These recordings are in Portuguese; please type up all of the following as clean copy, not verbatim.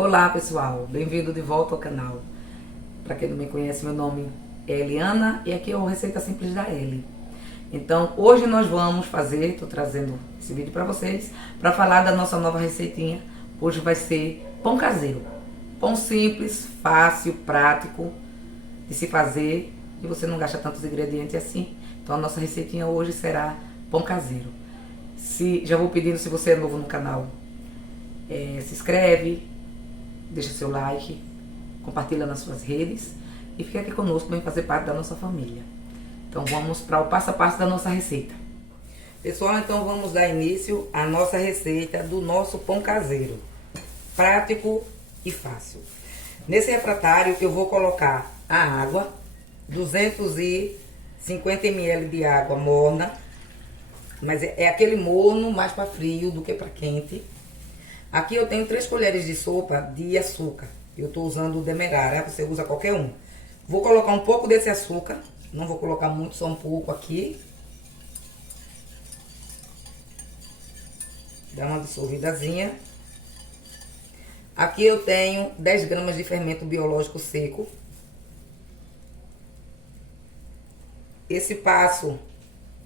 Olá pessoal, bem-vindo de volta ao canal. Para quem não me conhece, meu nome é Eliana e aqui é o Receita Simples da Eli. Então hoje nós vamos fazer, estou trazendo esse vídeo para vocês, para falar da nossa nova receitinha. Hoje vai ser pão caseiro. Pão simples, fácil, prático de se fazer e você não gasta tantos ingredientes assim. Então a nossa receitinha hoje será pão caseiro. Já vou pedindo, se você é novo no canal, se inscreve, deixa seu like, compartilha nas suas redes e fica aqui conosco, vem fazer parte da nossa família. Então vamos para o passo a passo da nossa receita. Pessoal, então vamos dar início à nossa receita do nosso pão caseiro. Prático e fácil. Nesse refratário eu vou colocar a água, 250 ml de água morna, mas é aquele morno mais para frio do que para quente. Aqui eu tenho 3 colheres de sopa de açúcar. Eu estou usando o Demerara, você usa qualquer um. Vou colocar um pouco desse açúcar, não vou colocar muito, só um pouco aqui. Dá uma dissolvidazinha. Aqui eu tenho 10 gramas de fermento biológico seco. Esse passo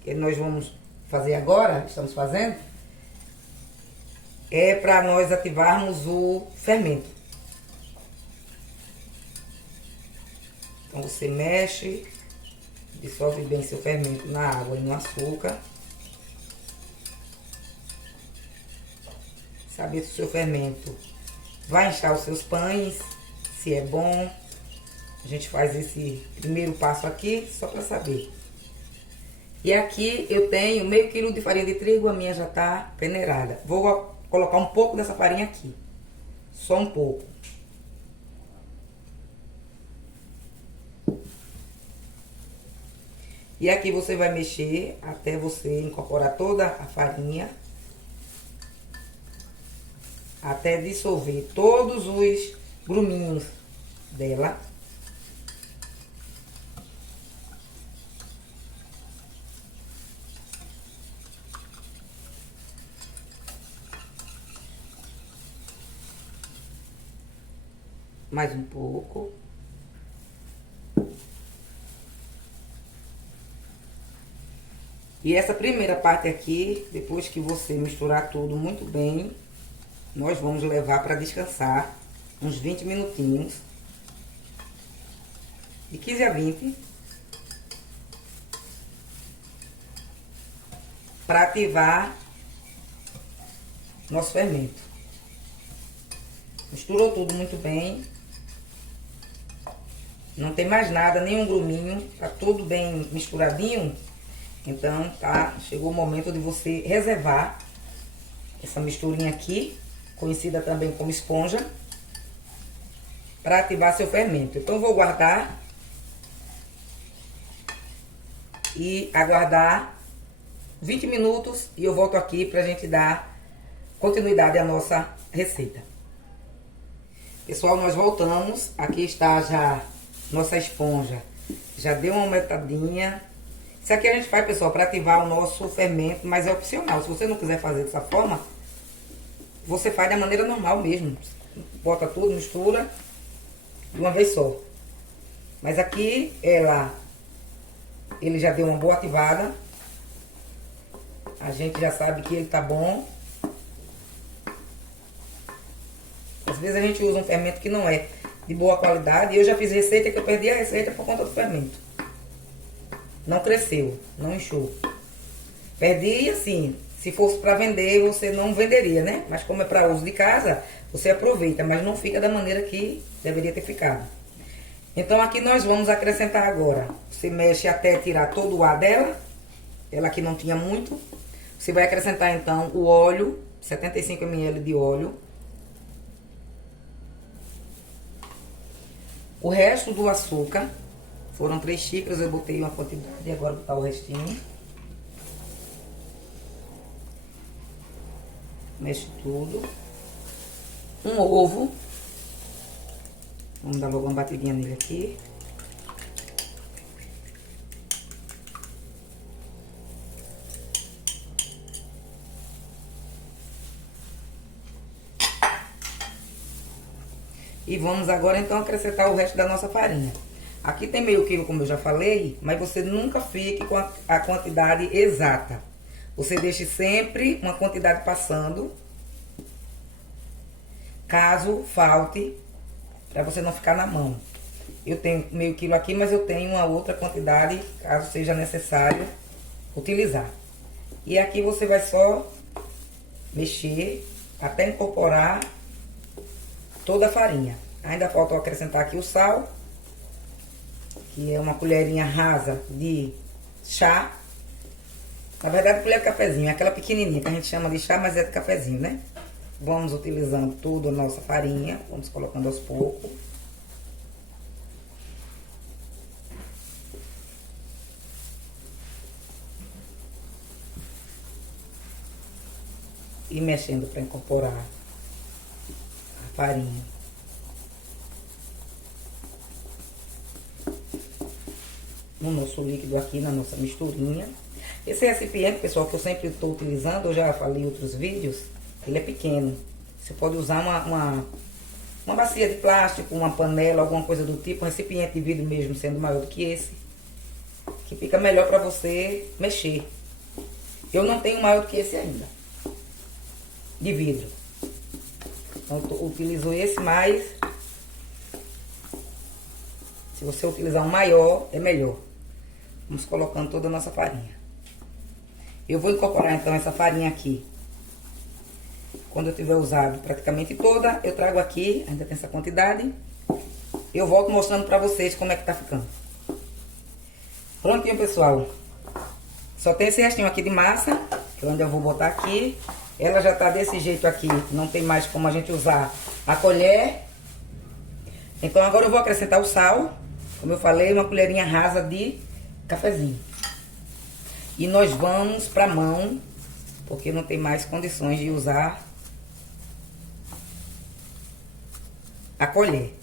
que nós vamos fazer agora, estamos fazendo, é para nós ativarmos o fermento. Então você mexe, dissolve bem seu fermento na água e no açúcar. Saber se o seu fermento vai inchar os seus pães, se é bom. A gente faz esse primeiro passo aqui só para saber. E aqui eu tenho meio quilo de farinha de trigo, a minha já tá peneirada. Vou colocar um pouco dessa farinha aqui, só um pouco. E aqui você vai mexer até você incorporar toda a farinha, até dissolver todos os gruminhos dela. Mais um pouco. E essa primeira parte aqui, depois que você misturar tudo muito bem, nós vamos levar para descansar uns 20 minutinhos. De 15 a 20. Para ativar nosso fermento. Misturou tudo muito bem. Não tem mais nada, nenhum gruminho, tá tudo bem misturadinho. Então, tá, chegou o momento de você reservar essa misturinha aqui, conhecida também como esponja, para ativar seu fermento. Então, eu vou guardar e aguardar 20 minutos e eu volto aqui pra gente dar continuidade à nossa receita. Pessoal, nós voltamos. Aqui está já nossa esponja. Já deu uma aumentadinha. Isso aqui a gente faz, pessoal, para ativar o nosso fermento, mas é opcional. Se você não quiser fazer dessa forma, você faz da maneira normal mesmo. Bota tudo, mistura de uma vez só. Mas aqui, ele já deu uma boa ativada. A gente já sabe que ele tá bom. Às vezes a gente usa um fermento que não é de boa qualidade. E eu já fiz receita que eu perdi a receita por conta do fermento. Não cresceu, não inchou. Perdi assim, se fosse para vender, você não venderia, né? Mas como é para uso de casa, você aproveita, mas não fica da maneira que deveria ter ficado. Então aqui nós vamos acrescentar agora. Você mexe até tirar todo o ar dela. Ela aqui não tinha muito. Você vai acrescentar então o óleo, 75 ml de óleo. O resto do açúcar, foram 3 xícaras, eu botei uma quantidade e agora vou botar o restinho. Mexe tudo. Um ovo. Vamos dar logo uma batidinha nele aqui. E vamos agora então acrescentar o resto da nossa farinha. Aqui tem meio quilo, como eu já falei, mas você nunca fique com a quantidade exata. Você deixe sempre uma quantidade passando, caso falte, para você não ficar na mão. Eu tenho meio quilo aqui, mas eu tenho uma outra quantidade, caso seja necessário utilizar. E aqui você vai só mexer até incorporar toda a farinha. Ainda falta eu acrescentar aqui o sal, que é uma colherinha rasa de chá. Na verdade, colher de cafezinho, é aquela pequenininha que a gente chama de chá, mas é de cafezinho, né? Vamos utilizando toda a nossa farinha, vamos colocando aos poucos. E mexendo para incorporar a farinha. No nosso líquido aqui, na nossa misturinha. Esse recipiente, pessoal, que eu sempre estou utilizando, eu já falei em outros vídeos, ele é pequeno. Você pode usar uma bacia de plástico, uma panela, alguma coisa do tipo, um recipiente de vidro mesmo, sendo maior do que esse, que fica melhor para você mexer. Eu não tenho maior do que esse ainda, de vidro. Então, eu utilizo esse, mas se você utilizar um maior, é melhor. Vamos colocando toda a nossa farinha. Eu vou incorporar então essa farinha aqui. Quando eu tiver usado praticamente toda, eu trago aqui, ainda tem essa quantidade. Eu volto mostrando pra vocês como é que tá ficando. Prontinho, pessoal. Só tem esse restinho aqui de massa, que é onde eu vou botar aqui. Ela já tá desse jeito aqui, não tem mais como a gente usar a colher. Então agora eu vou acrescentar o sal. Como eu falei, uma colherinha rasa de cafezinho. E nós vamos pra mão, porque não tem mais condições de usar a colher.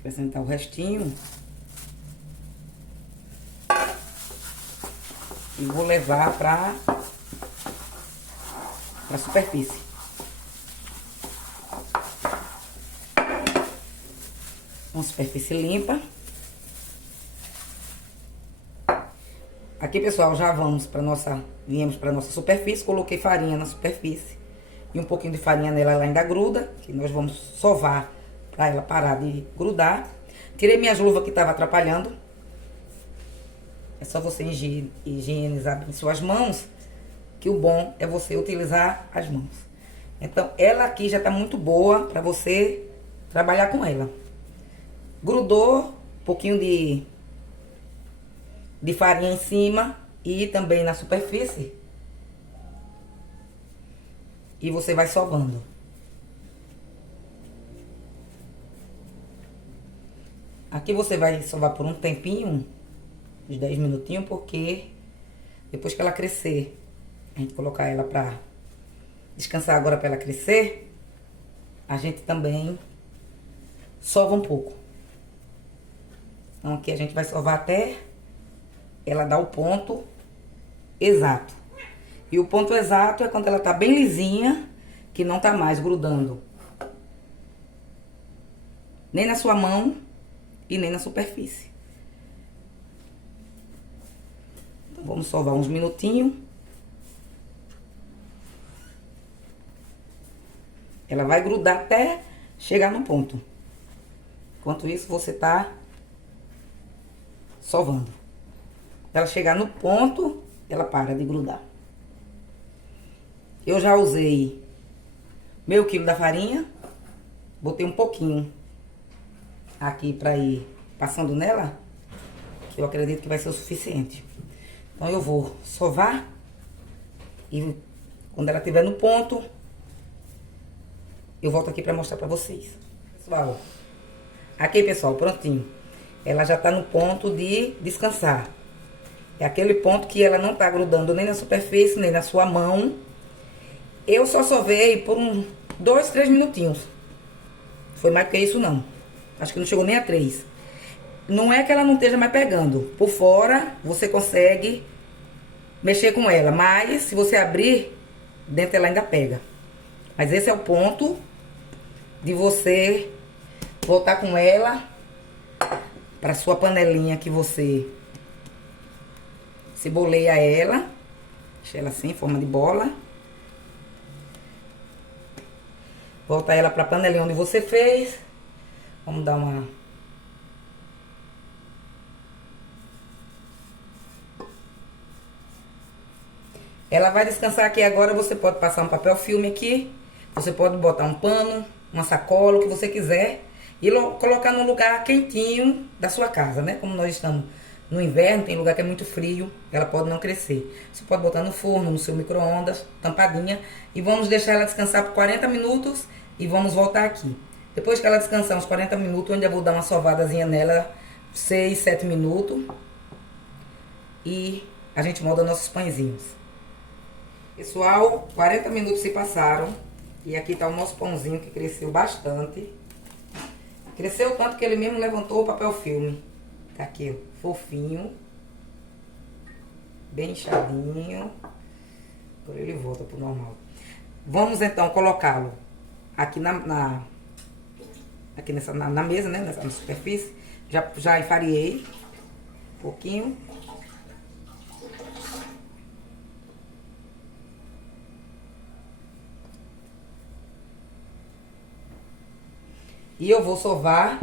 Acrescentar o restinho. E vou levar para a superfície. Uma superfície limpa. Aqui, pessoal, já viemos para nossa superfície. Coloquei farinha na superfície e um pouquinho de farinha nela, ela ainda gruda, que nós vamos sovar para ela parar de grudar. Tirei minhas luvas que estavam atrapalhando. É só você higienizar bem suas mãos, que o bom é você utilizar as mãos. Então, ela aqui já tá muito boa para você trabalhar com ela. Grudou um pouquinho de farinha em cima e também na superfície. E você vai sovando. Aqui você vai sovar por um tempinho, uns 10 minutinhos, porque depois que ela crescer, a gente colocar ela pra descansar agora pra ela crescer, a gente também sova um pouco. Então aqui a gente vai sovar até ela dar o ponto exato. E o ponto exato é quando ela tá bem lisinha, que não tá mais grudando nem na sua mão e nem na superfície. Então vamos sovar uns minutinhos. Ela vai grudar até chegar no ponto. Enquanto isso, você tá sovando. Ela chegar no ponto, ela para de grudar. Eu já usei meio quilo da farinha. Botei um pouquinho aqui pra ir passando nela, que eu acredito que vai ser o suficiente. Então eu vou sovar e quando ela estiver no ponto, eu volto aqui pra mostrar pra vocês. Pessoal, aqui, pessoal, prontinho. Ela já tá no ponto de descansar. É aquele ponto que ela não tá grudando nem na superfície, nem na sua mão. Eu só sovei por uns 2, 3 minutinhos. Foi mais que isso, não. Acho que não chegou nem a 3. Não é que ela não esteja mais pegando. Por fora, você consegue mexer com ela. Mas, se você abrir, dentro ela ainda pega. Mas esse é o ponto de você voltar com ela para sua panelinha que você ceboleia ela. Deixa ela assim, em forma de bola. Volta ela para a panelinha onde você fez. Vamos dar uma... Ela vai descansar aqui agora. Você pode passar um papel filme aqui. Você pode botar um pano, uma sacola, o que você quiser. E colocar num lugar quentinho da sua casa, né? Como nós estamos no inverno, tem lugar que é muito frio. Ela pode não crescer. Você pode botar no forno, no seu micro-ondas, tampadinha. E vamos deixar ela descansar por 40 minutos. E vamos voltar aqui. Depois que ela descansar uns 40 minutos, eu ainda vou dar uma sovadazinha nela, 6, 7 minutos. E a gente molda nossos pãezinhos. Pessoal, 40 minutos se passaram. E aqui tá o nosso pãozinho que cresceu bastante. Cresceu tanto que ele mesmo levantou o papel filme. Tá aqui, ó, fofinho. Bem inchadinho. Agora ele volta pro normal. Vamos então colocá-lo aqui na mesa, né? Na superfície. Já enfariei um pouquinho. E eu vou sovar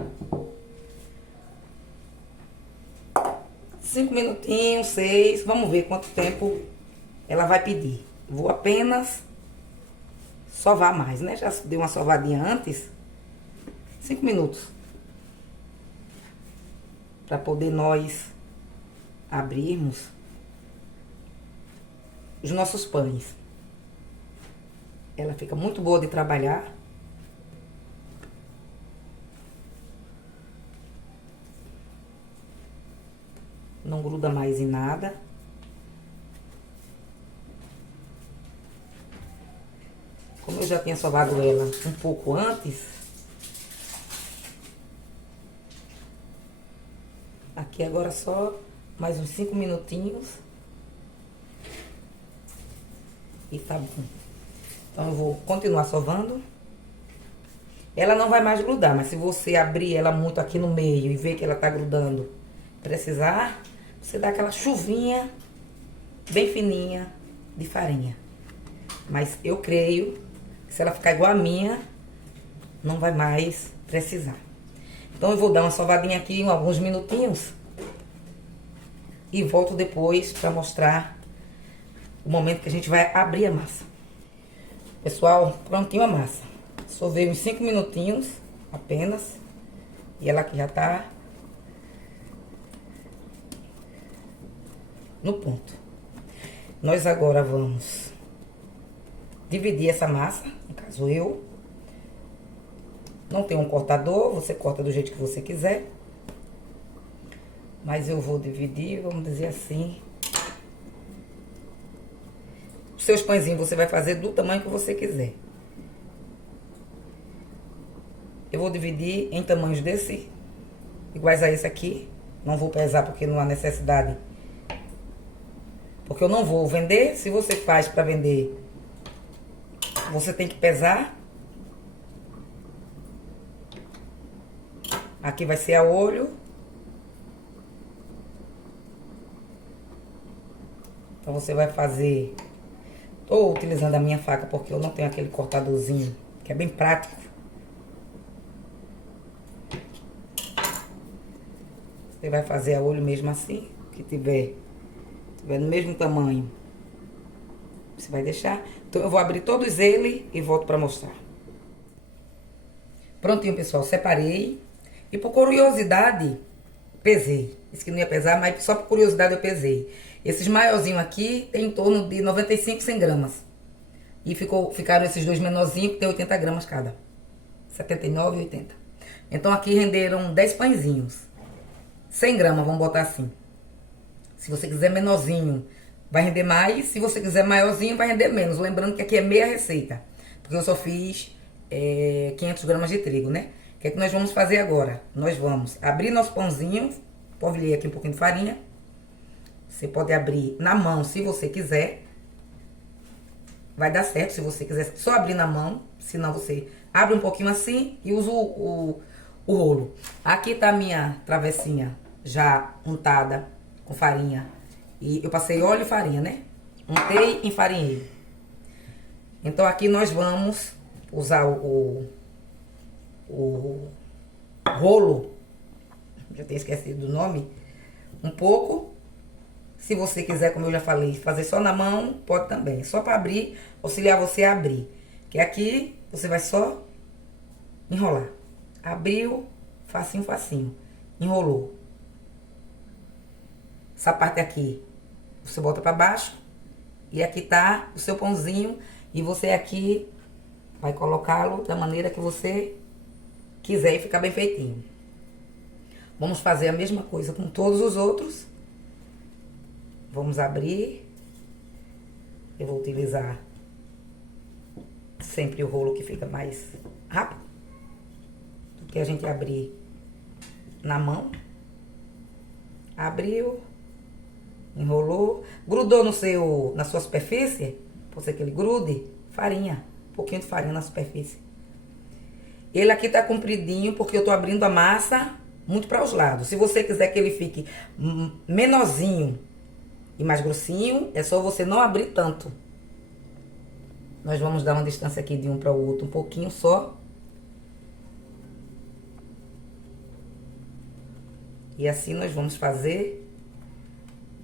5 minutinhos, 6. Vamos ver quanto tempo ela vai pedir. Vou apenas sovar mais, né? Já dei uma sovadinha antes. 5 minutos. Para poder nós abrirmos os nossos pães. Ela fica muito boa de trabalhar. Não gruda mais em nada. Como eu já tinha sovado ela um pouco antes, aqui agora só mais uns 5 minutinhos. E tá bom. Então eu vou continuar sovando. Ela não vai mais grudar, mas se você abrir ela muito aqui no meio e ver que ela tá grudando, precisar, você dá aquela chuvinha bem fininha de farinha. Mas eu creio que se ela ficar igual a minha, não vai mais precisar. Então eu vou dar uma sovadinha aqui em alguns minutinhos. E volto depois para mostrar o momento que a gente vai abrir a massa. Pessoal, prontinho a massa. Sovei uns 5 minutinhos apenas. E ela aqui já tá no ponto. Nós agora vamos dividir essa massa, no caso eu. Não tem um cortador, você corta do jeito que você quiser. Mas eu vou dividir, vamos dizer assim. Os seus pãezinhos você vai fazer do tamanho que você quiser. Eu vou dividir em tamanhos desse, iguais a esse aqui. Não vou pesar porque não há necessidade. Porque eu não vou vender. Se você faz para vender, você tem que pesar. Aqui vai ser a olho. Então você vai fazer... Tô utilizando a minha faca porque eu não tenho aquele cortadorzinho, que é bem prático. Você vai fazer a olho mesmo assim, que tiver no mesmo tamanho. Você vai deixar. Então eu vou abrir todos eles e volto pra mostrar. Prontinho, pessoal, separei. E por curiosidade, pesei. Disse que não ia pesar, mas só por curiosidade eu pesei. Esses maiorzinhos aqui tem em torno de 95, 100 gramas. E ficaram esses dois menorzinhos que tem 80 gramas cada. 79 e 80. Então aqui renderam 10 pãezinhos. 100 gramas, vamos botar assim. Se você quiser menorzinho, vai render mais. Se você quiser maiorzinho, vai render menos. Lembrando que aqui é meia receita. Porque eu só fiz 500 gramas de trigo, né? O que é que nós vamos fazer agora? Nós vamos abrir nosso pãozinho. Polvilhei aqui um pouquinho de farinha. Você pode abrir na mão se você quiser. Vai dar certo se você quiser só abrir na mão. Senão você abre um pouquinho assim e usa o rolo. Aqui tá a minha travessinha já untada com farinha. E eu passei óleo e farinha, né? Untei e enfarinhei. Então aqui nós vamos usar o rolo. Já tenho esquecido do nome. Um pouco. Se você quiser, como eu já falei, fazer só na mão, pode também. Só para abrir, auxiliar você a abrir. Que aqui você vai só enrolar. Abriu, facinho, facinho. Enrolou. Essa parte aqui, você bota para baixo. E aqui tá o seu pãozinho. E você aqui vai colocá-lo da maneira que você quiser e ficar bem feitinho. Vamos fazer a mesma coisa com todos os outros. Vamos abrir. Eu vou utilizar sempre o rolo que fica mais rápido do que a gente abrir na mão. Abriu, enrolou, grudou na sua superfície, pode ser que ele grude, farinha, um pouquinho de farinha na superfície. Ele aqui tá compridinho porque eu tô abrindo a massa muito para os lados. Se você quiser que ele fique menorzinho e mais grossinho, é só você não abrir tanto. Nós vamos dar uma distância aqui de um para o outro, um pouquinho só. E assim nós vamos fazer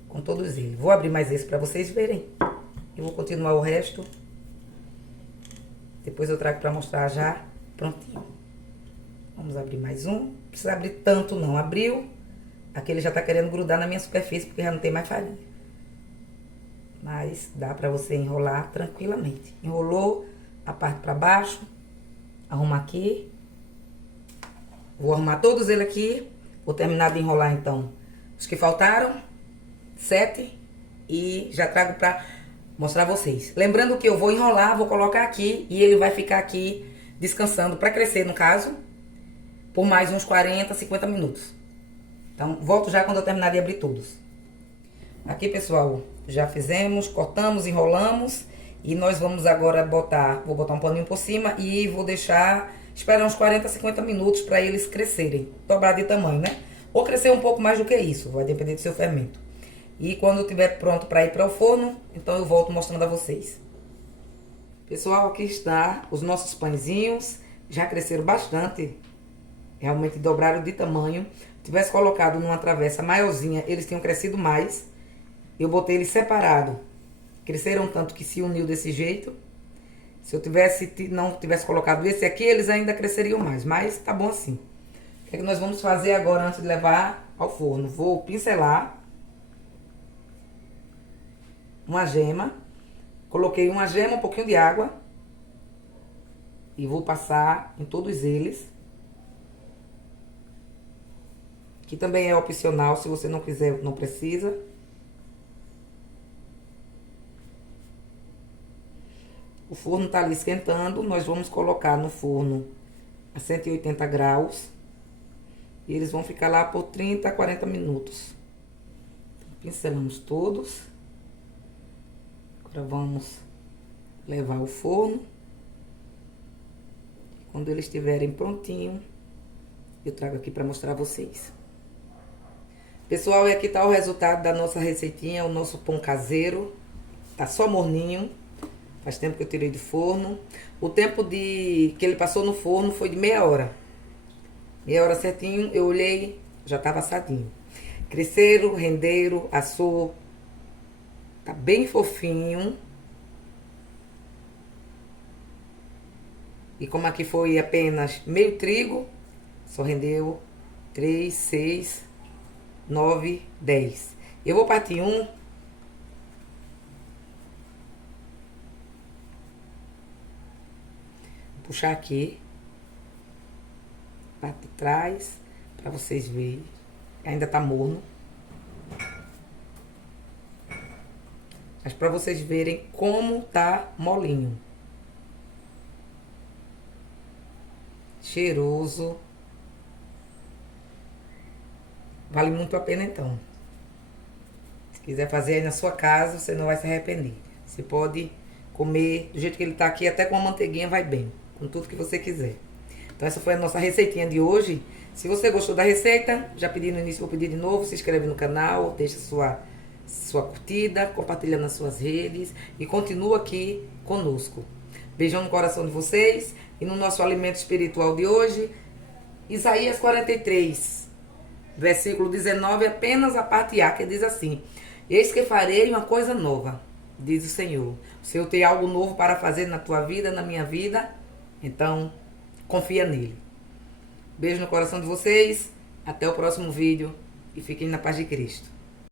com todos eles. Vou abrir mais esse para vocês verem. Eu vou continuar o resto. Depois eu trago para mostrar já prontinho. Vamos abrir mais um. Não precisa abrir tanto não. Abriu. Aqui ele já tá querendo grudar na minha superfície porque já não tem mais farinha. Mas dá pra você enrolar tranquilamente. Enrolou a parte pra baixo. Arruma aqui. Vou arrumar todos eles aqui. Vou terminar de enrolar então os que faltaram. 7. E já trago pra mostrar vocês. Lembrando que eu vou enrolar, vou colocar aqui. E ele vai ficar aqui descansando pra crescer no caso. Por mais uns 40, 50 minutos. Então volto já quando eu terminar de abrir todos. Aqui, pessoal, já fizemos, cortamos, enrolamos. E nós vamos agora vou botar um paninho por cima e vou deixar, esperar uns 40, 50 minutos para eles crescerem. Dobrar de tamanho, né? Ou crescer um pouco mais do que isso, vai depender do seu fermento. E quando estiver pronto para ir para o forno, então eu volto mostrando a vocês. Pessoal, aqui está os nossos pãezinhos. Já cresceram bastante. Realmente dobraram de tamanho. Se tivesse colocado numa travessa maiorzinha, eles tinham crescido mais. Eu botei eles separados. Cresceram tanto que se uniu desse jeito. Se eu não tivesse colocado esse aqui, eles ainda cresceriam mais. Mas tá bom assim. O que é que nós vamos fazer agora antes de levar ao forno? Vou pincelar uma gema. Coloquei uma gema, um pouquinho de água. E vou passar em todos eles. Que também é opcional, se você não quiser, não precisa. O forno tá ali esquentando, nós vamos colocar no forno a 180 graus. E eles vão ficar lá por 30 a 40 minutos. Pincelamos todos. Agora vamos levar ao forno. Quando eles estiverem prontinhos, eu trago aqui para mostrar a vocês. Pessoal, e aqui tá o resultado da nossa receitinha, o nosso pão caseiro. Tá só morninho. Faz tempo que eu tirei do forno. O tempo que ele passou no forno foi de meia hora. Meia hora certinho, eu olhei, já tava assadinho. Cresceram, renderam, assou. Tá bem fofinho. E como aqui foi apenas meio trigo, só rendeu 3, 6, 9, 10. Eu vou partir um. Puxar aqui. Parte de trás. Pra vocês verem. Ainda tá morno. Mas para vocês verem como tá molinho. Cheiroso. Vale muito a pena então. Se quiser fazer aí na sua casa, você não vai se arrepender. Você pode comer do jeito que ele tá aqui, até com a manteiguinha vai bem. Com tudo que você quiser. Então essa foi a nossa receitinha de hoje. Se você gostou da receita, já pedi no início, vou pedir de novo. Se inscreve no canal, deixa sua curtida, compartilha nas suas redes e continua aqui conosco. Beijão no coração de vocês. E no nosso alimento espiritual de hoje, Isaías 43, versículo 19, apenas a parte A, que diz assim: eis que farei uma coisa nova, diz o Senhor. Se eu tenho algo novo para fazer na tua vida, na minha vida, então confia nele. Beijo no coração de vocês, até o próximo vídeo e fiquem na paz de Cristo.